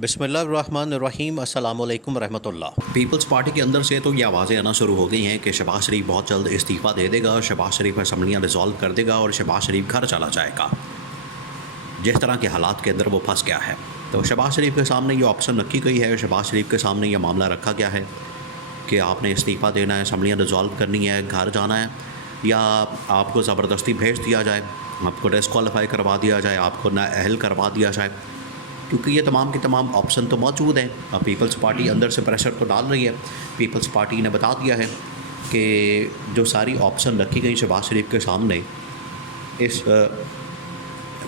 बिस्मिल्लाहिर्रहमानिर्रहीम अस्सलामुअलैकुम रहमतुल्लाह। पीपल्स पार्टी के अंदर से तो ये आवाज़ें आना शुरू हो गई हैं कि शहबाज शरीफ बहुत जल्द इस्तीफ़ा दे देगा, शहबाज शरीफ असम्बलियाँ डिज़ोल्व कर देगा और शहबाज शरीफ घर चला जाएगा। जिस तरह के हालात के अंदर वो फंस गया है, तो शहबाज शरीफ के सामने ये ऑप्शन रखी गई है, शहबाज शरीफ के सामने ये मामला रखा गया है कि आपने इस्तीफ़ा देना है, असम्बलियाँ डिज़ोल्व करनी है, घर जाना है, या आपको ज़बरदस्ती भेज दिया जाए, आपको डिस्क्वालीफाई करवा दिया जाए, आपको नाअहल करवा दिया जाए। क्योंकि ये तमाम के तमाम ऑप्शन तो मौजूद हैं। अब पीपल्स पार्टी अंदर से प्रेशर तो डाल रही है। पीपल्स पार्टी ने बता दिया है कि जो सारी ऑप्शन रखी गई शहबाज शरीफ के सामने, इस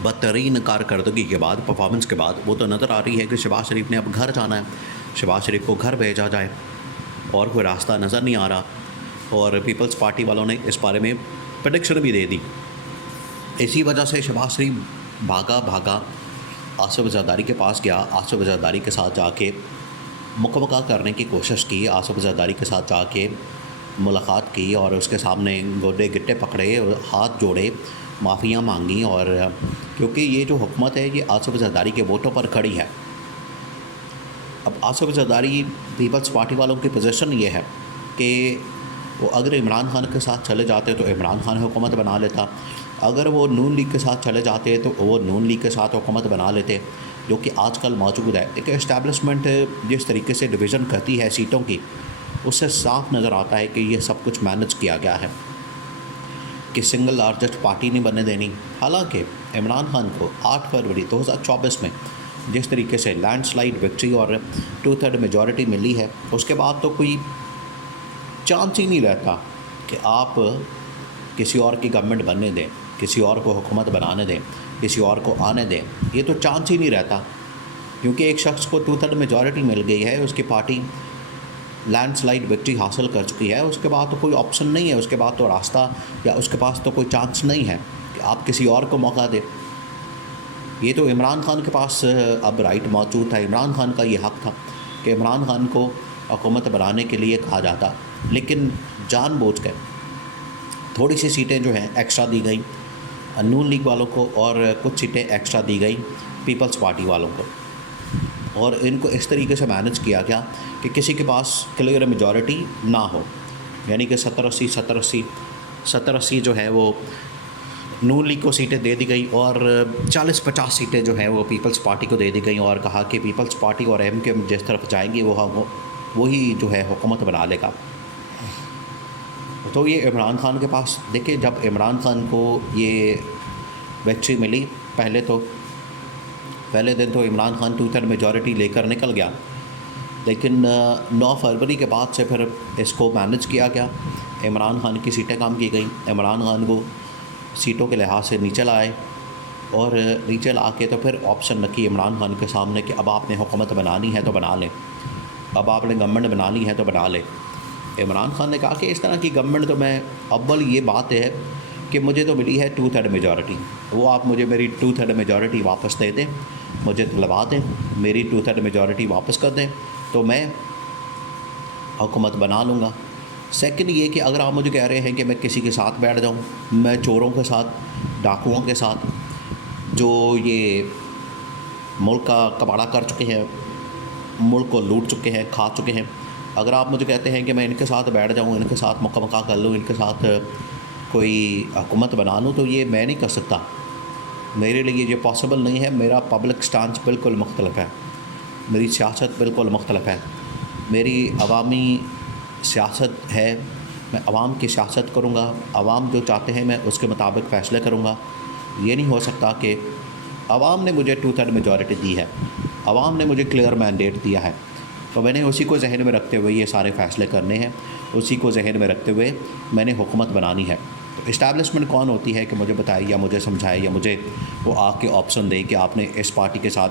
बदतरीन कारकर्दगी के बाद, परफॉर्मेंस के बाद, वो तो नज़र आ रही है कि शहबाज शरीफ ने अब घर जाना है, शहबाज शरीफ को घर भेजा जाए, और कोई रास्ता नज़र नहीं आ रहा। और पीपल्स पार्टी वालों ने इस बारे में प्रेडिक्शन भी दे दी। इसी वजह से शहबाज शरीफ भागा आसिफ ज़रदारी के पास गया, आसिफ ज़रदारी के साथ जाके मुकम्मल करने की कोशिश की, आसिफ ज़रदारी के साथ जाके मुलाकात की और उसके सामने गोडे गिट्टे पकड़े और हाथ जोड़े, माफ़ियाँ मांगी। और क्योंकि ये जो हुकूमत है ये आसिफ ज़रदारी के वोटों पर खड़ी है। अब आसिफ ज़रदारी, पीपल्स पार्टी वालों की पोजीशन ये है कि वो अगर इमरान खान के साथ चले जाते तो इमरान खान हुकूमत बना लेता, अगर वो नून लीग के साथ चले जाते तो वो नून लीग के साथ हुकूमत बना लेते, जो कि आजकल मौजूद है। एक इस्टेब्लिशमेंट जिस तरीके से डिवीज़न करती है सीटों की, उससे साफ नज़र आता है कि ये सब कुछ मैनेज किया गया है कि सिंगल लार्जेस्ट पार्टी नहीं बनने देनी। हालांकि इमरान खान को 8 फरवरी 2024 में जिस तरीके से लैंडस्लाइड विक्ट्री और 2/3 मेजॉरिटी मिली है, उसके बाद तो कोई चांस ही नहीं रहता कि आप किसी और की गवर्नमेंट बनने दें, किसी और को हुकूमत बनाने दें, किसी और को आने दें। ये तो चांस ही नहीं रहता, क्योंकि एक शख्स को 2/3 मेजॉरिटी मिल गई है, उसकी पार्टी लैंडस्लाइड विक्ट्री हासिल कर चुकी है, उसके बाद तो कोई ऑप्शन नहीं है, उसके बाद तो रास्ता या उसके पास तो कोई चांस नहीं है कि आप किसी और को मौका दें। ये तो इमरान खान के पास अब राइट मौजूद था, इमरान खान का ये हक़ था कि इमरान खान को हुकूमत बनाने के लिए कहा जाता, लेकिन जानबूझकर थोड़ी सी सीटें जो हैं एक्स्ट्रा दी गई नून लीग वालों को और कुछ सीटें एक्स्ट्रा दी गई पीपल्स पार्टी वालों को, और इनको इस तरीके से मैनेज किया गया कि किसी के पास क्लियर मेजॉरिटी ना हो। यानी कि 70-80 जो है वो नून लीग को सीटें दे दी गई और 40-50 सीटें जो हैं वो पीपल्स पार्टी को दे दी गई, और कहा कि पीपल्स पार्टी और एमके जिस तरफ जाएंगे वही जो है हुकूमत बना लेगा। तो ये इमरान खान के पास, देखिए, जब इमरान खान को ये विक्ट्री मिली, पहले दिन तो इमरान खान 2/3 मेजॉरिटी लेकर निकल गया, लेकिन 9 फरवरी के बाद से फिर इसको मैनेज किया गया। इमरान खान की सीटें कम की गई, इमरान खान को सीटों के लिहाज से नीचे लाए, और नीचे ला के तो फिर ऑप्शन रखी इमरान खान के सामने कि अब आपने हुकूमत बनानी है तो बना लें, अब आपने गवर्नमेंट बनानी है तो बना लें। इमरान खान ने कहा कि इस तरह की गवर्नमेंट तो मैं, अव्वल ये बात है कि मुझे तो मिली है 2/3 मेजॉरिटी, वो आप मुझे मेरी 2/3 मेजॉरिटी वापस दे दें, मुझे दिलवा दें, मेरी 2/3 मेजॉरिटी वापस कर दें तो मैं हुकूमत बना लूँगा। सेकंड ये कि अगर आप मुझे कह रहे हैं कि मैं किसी के साथ बैठ जाऊँ, मैं चोरों के साथ, डाकुओं के साथ, जो ये मुल्क का कबाड़ा कर चुके हैं, मुल्क को लूट चुके हैं, खा चुके हैं, अगर आप मुझे कहते हैं कि मैं इनके साथ बैठ जाऊँ, इनके साथ मुकम्मल कर लूँ, इनके साथ कोई हुकूमत बना लूँ, तो ये मैं नहीं कर सकता, मेरे लिए ये पॉसिबल नहीं है। मेरा पब्लिक स्टांस बिल्कुल मुख्तलिफ है, मेरी सियासत बिल्कुल मुख्तलिफ है, मेरी अवामी सियासत है, मैं अवाम की सियासत करूँगा, अवाम जो चाहते हैं मैं उसके मुताबिक फ़ैसले करूँगा। ये नहीं हो सकता कि अवाम ने मुझे 2/3 मेजॉरिटी दी है, अवाम ने मुझे क्लियर मैंडेट दिया है, तो मैंने उसी को जहन में रखते हुए ये सारे फ़ैसले करने हैं, उसी को जहन में रखते हुए मैंने हुकूमत बनानी है। तो इस्टेब्लिशमेंट कौन होती है कि मुझे बताए या मुझे समझाए या मुझे वो आके ऑप्शन दे कि आपने इस पार्टी के साथ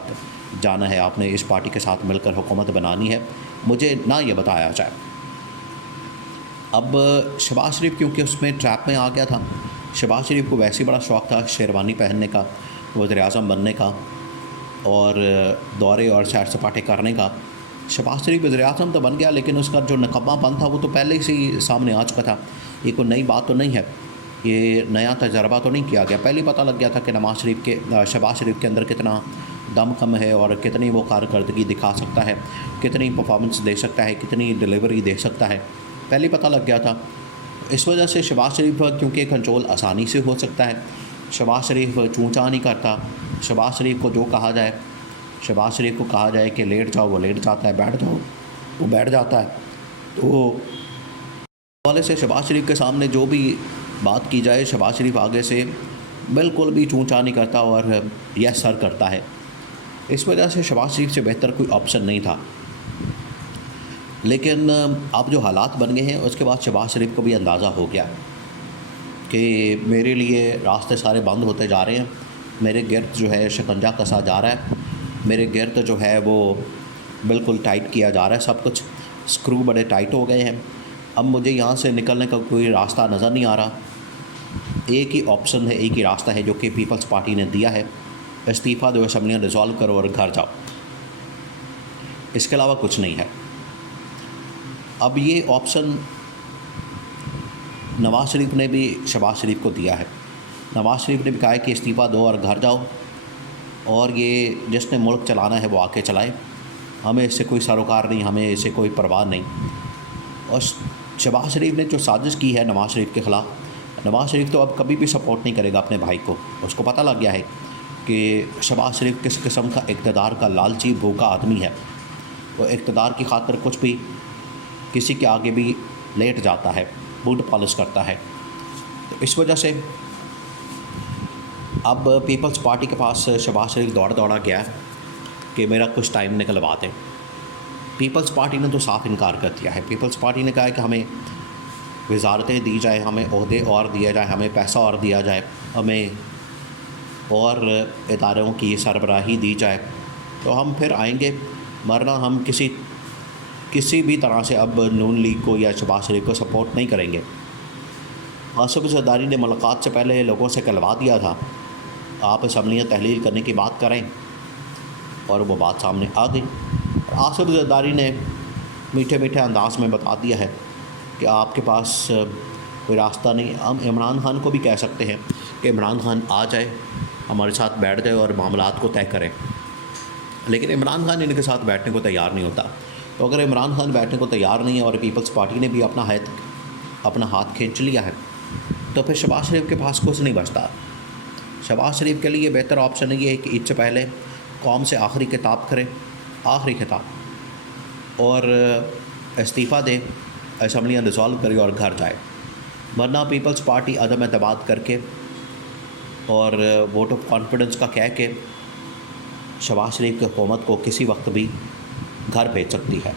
जाना है, आपने इस पार्टी के साथ मिलकर हुकूमत बनानी है, मुझे ना ये बताया जाए। अब शहबाज शरीफ क्योंकि उसमें ट्रैप में आ गया था, शहबाज शरीफ को वैसे ही बड़ा शौक़ था शेरवानी पहनने का, वज़ीर-ए-आज़म बनने का और दौरे और सैर सपाटे करने का। शहबाज शरीफ वज़ीर-ए-आज़म तो बन गया, लेकिन उसका जो नकम्मापन था वो तो पहले से ही सामने आ चुका था। ये कोई नई बात तो नहीं है, ये नया तजर्बा तो नहीं किया गया, पहले ही पता लग गया था कि शहबाज शरीफ के अंदर कितना दम कम है और कितनी वो कारकर्दगी दिखा सकता है, कितनी परफॉर्मेंस दे सकता है, कितनी डिलीवरी दे सकता है, पहले पता लग गया था। इस वजह से शहबाज शरीफ क्योंकि कंट्रोल आसानी से हो सकता है, शहबाज शरीफ चूँ-चाँ नहीं करता। शहबाज शरीफ को जो कहा जाए, शहबाज शरीफ को कहा जाए कि लेट जाओ वो लेट जाता है, बैठ जाओ वो बैठ जाता है। तो हवाले से शहबाज शरीफ के सामने जो भी बात की जाए, शहबाज शरीफ आगे से बिल्कुल भी चूँ-चाँ नहीं करता और यस सर करता है। इस वजह से शहबाज शरीफ से बेहतर कोई ऑप्शन नहीं था। लेकिन अब जो हालात बन गए हैं उसके बाद शहबाज शरीफ को भी अंदाज़ा हो गया कि मेरे लिए रास्ते सारे बंद होते जा रहे हैं, मेरे गिर्द जो है शिकंजा कसा जा रहा है, मेरे गिर्द जो है वो बिल्कुल टाइट किया जा रहा है, सब कुछ स्क्रू बड़े टाइट हो गए हैं। अब मुझे यहाँ से निकलने का कोई रास्ता नज़र नहीं आ रहा। एक ही ऑप्शन है, एक ही रास्ता है जो कि पीपल्स पार्टी ने दिया है, इस्तीफ़ा दो, असम्बलियाँ डिज़ोल्व करो और घर जाओ। इसके अलावा कुछ नहीं है। अब ये ऑप्शन नवाज़ शरीफ ने भी शहबाज शरीफ को दिया है। नवाज़ शरीफ ने भी कहा है कि इस्तीफ़ा दो और घर जाओ, और ये जिसने मुल्क चलाना है वो आके चलाए, हमें इससे कोई सरोकार नहीं, हमें इससे कोई परवाह नहीं। और शहबाज शरीफ ने जो साजिश की है नवाज़ शरीफ के ख़िलाफ़, नवाज़ शरीफ तो अब कभी भी सपोर्ट नहीं करेगा अपने भाई को। उसको पता लग गया है कि शहबाज शरीफ किस किस्म का इक़्तिदार का लालची भूखा आदमी है। वो इक़्तिदार की खातिर कुछ भी किसी के आगे भी लेट जाता है, बूट पॉलिश करता है। तो इस वजह से अब पीपल्स पार्टी के पास शहबाज शरीफ दौड़ा गया कि मेरा कुछ टाइम निकलवा दें। पीपल्स पार्टी ने तो साफ इनकार कर दिया है। पीपल्स पार्टी ने कहा है कि हमें वजारतें दी जाए, हमें ओहदे और दिया जाए, हमें पैसा और दिया जाए, हमें और इदारों की सरबराही दी जाए तो हम फिर आएंगे, वरना हम किसी भी तरह से अब नून लीग को या शहबाज शरीफ को सपोर्ट नहीं करेंगे। आसिफ ज़रदारी ने मुलाकात से पहले लोगों से कहलवा दिया था आप असम्बलियाँ तहलील करने की बात करें, और वो बात सामने आ गई। आसिफ ज़रदारी ने मीठे मीठे अंदाज में बता दिया है कि आपके पास कोई रास्ता नहीं। हम इमरान खान को भी कह सकते हैं कि इमरान खान आ जाए, हमारे साथ बैठ जाए और मामलात को तय करें, लेकिन इमरान खान इनके साथ बैठने को तैयार नहीं होता। तो अगर इमरान खान बैठने को तैयार नहीं है और पीपल्स पार्टी ने भी अपना हाथ खींच लिया है, तो फिर शहबाज शरीफ के पास कुछ नहीं बचता। शहबाज शरीफ के लिए बेहतर ऑप्शन ये है कि इससे पहले कौम से आखिरी खिताब करे, आखिरी खिताब, और इस्तीफ़ा दे, असम्बलियाँ डिज़ोल्व करे और घर जाए। वरना पीपल्स पार्टी अदम एतमाद करके और वोट ऑफ कॉन्फिडेंस का कह के शहबाज शरीफ की हुकूमत को किसी वक्त भी घर भेज सकती है।